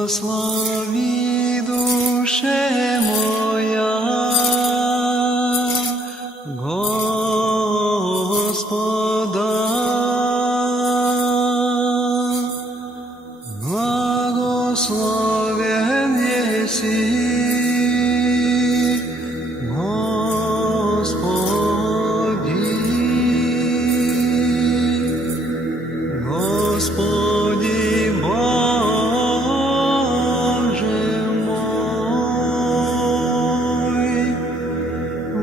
Благослови, душе моя, Господа. Благословен еси, Господи, Господи Боже мой,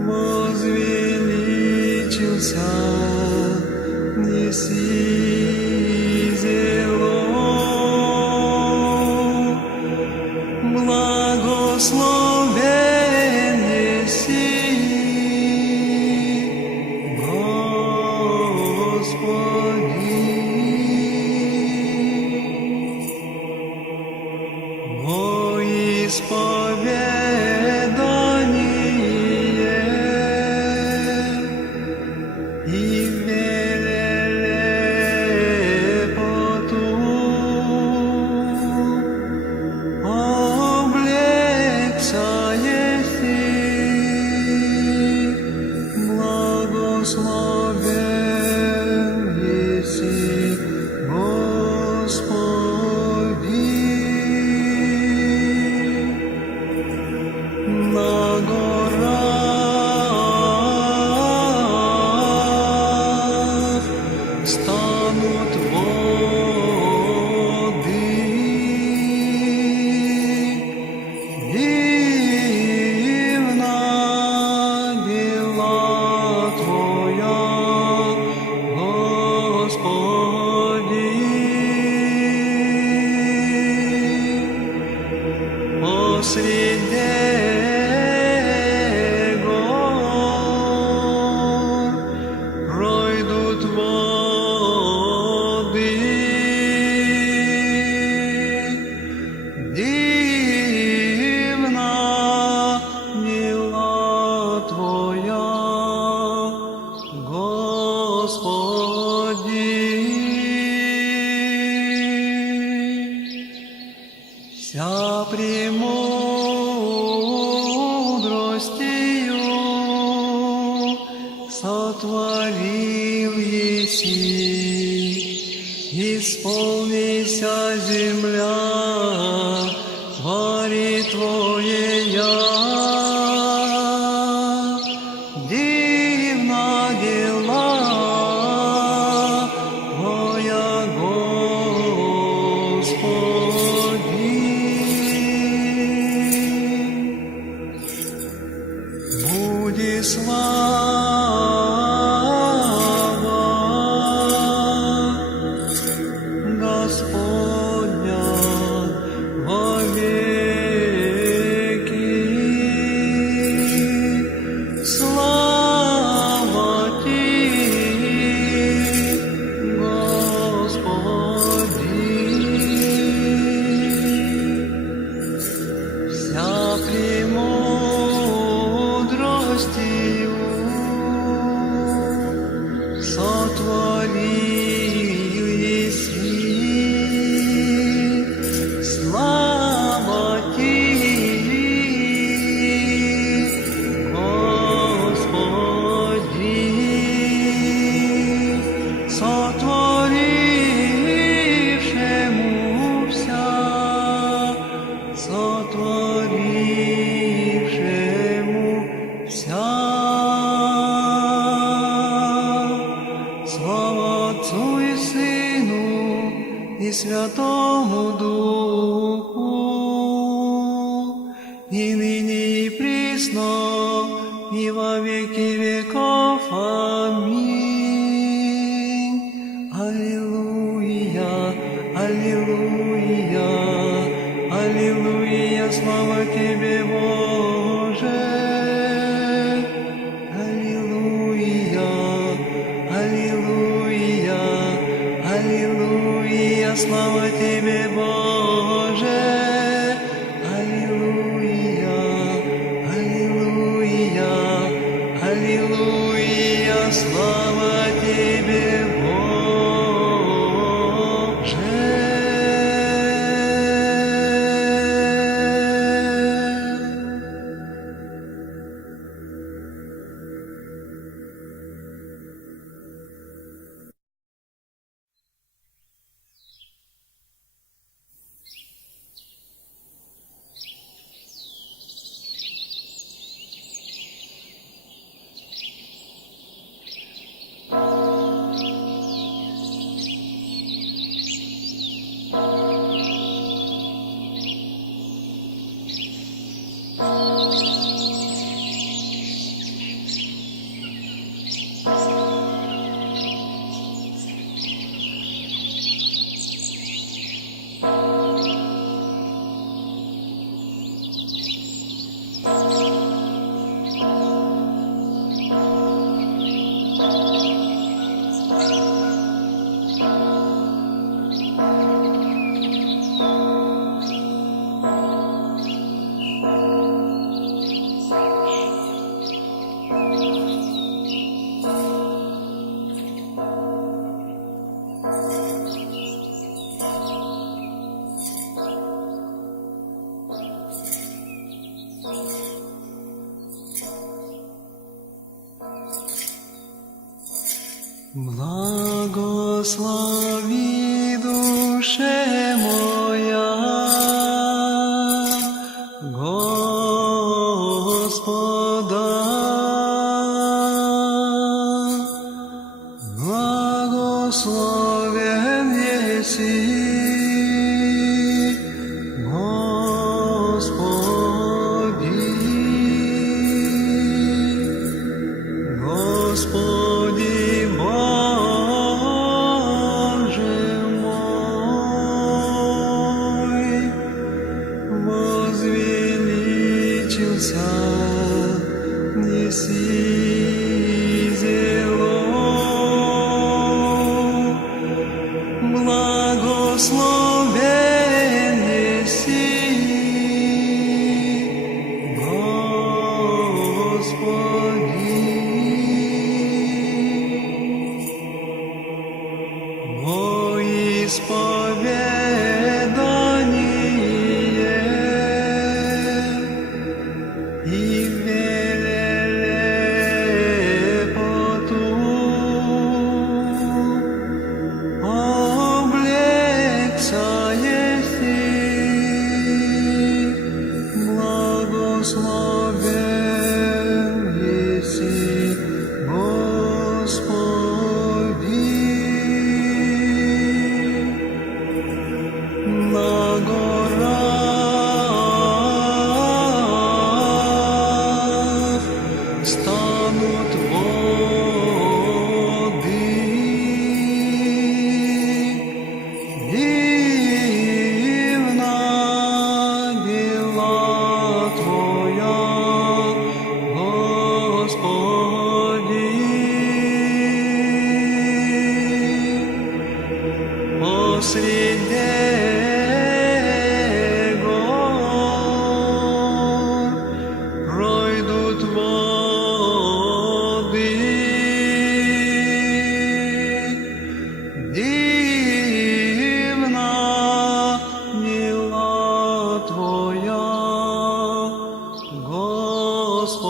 возвеличился еси зело. Благословен еси, Господи, во исповедание и велепоту благословен еси, Господи, на горах станут воды, дивна дела Твоя, Господи, посреди гор пройдут воды, дивна дела Твоя, Господи. Вся премудростью сотворил еси, исполнися земля твори Твоея. Дивна дела Твоя, Господи. Буди слава Господня вовеки. Слава Ти, Господи. Вся премудростью сотворил еси. Слава Ти, Господи, сотворившему вся, сотворившему вся. Слава Отцу и Сыну и Святому Духу, и ныне и присно, и во веки веков. Аминь. Аллилуйя, аллилуйя, аллилуйя, слава Тебе, Боже. Аллилуйя, аллилуйя, аллилуйя, слава Тебе, Боже. Аллилуйя, аллилуйя, аллилуйя, слава Тебе, Боже. Благослови, душе моя, Господа. Благословен еси, Господи, Господи Боже мой, возвеличился неси зело. Благословен еси, Господи, во исповедание и велепоту облекся еси, благословен еси, Господи. На горах станут воды, дивна дела Твоя, Господи. Посреди гор пройдут воды, дивна мила Твоя, Господи.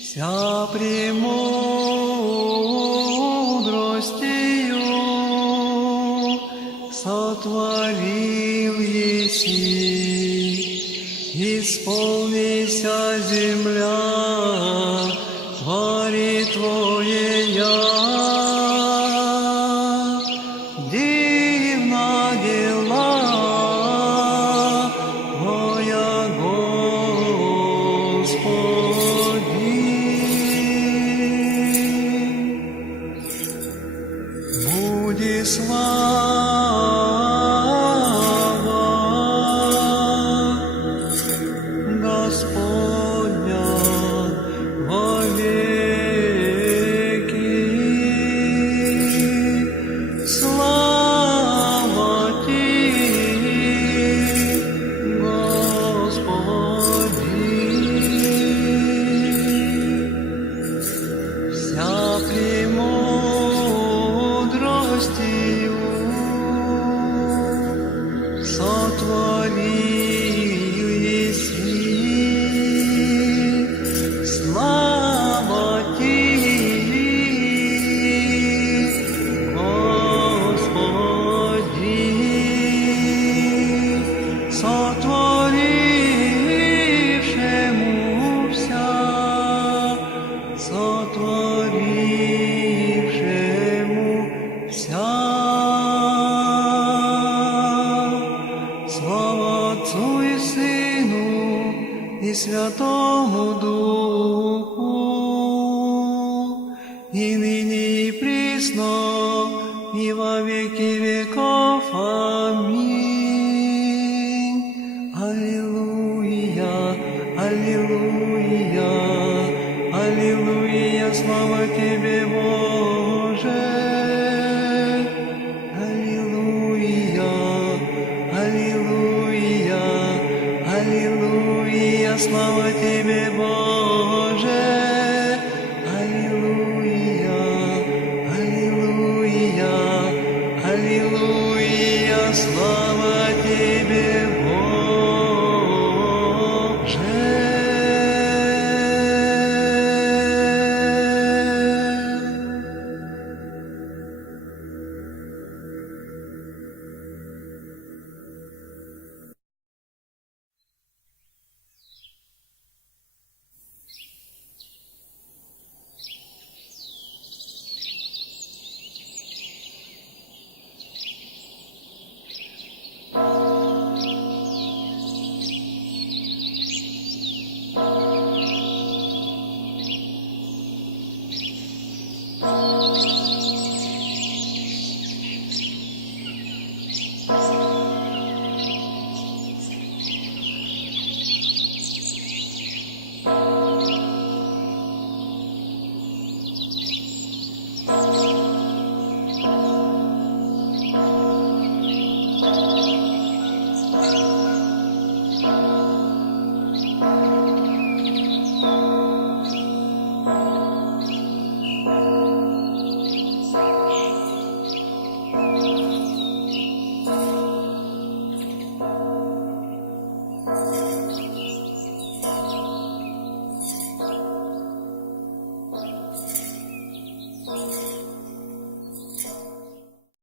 Вся премудростью сотворил еси, исполнися земля твори Твоея. Дивна дела Твоя, Господи. Буди слава Господня вовеки. Слава Ти, Господи. Вся премудростью сотворил еси. Слава Ти, Господи, сотворившему вся, сотворившему вся. и Святому Духу, и ныне и присно, и во веки веков. Аминь. Аллилуйя, аллилуйя, аллилуйя, слава Тебе, Боже. Аллилуйя, аллилуйя, аллилуйя, слава Тебе, Боже. Аллилуйя, аллилуйя, аллилуйя, слава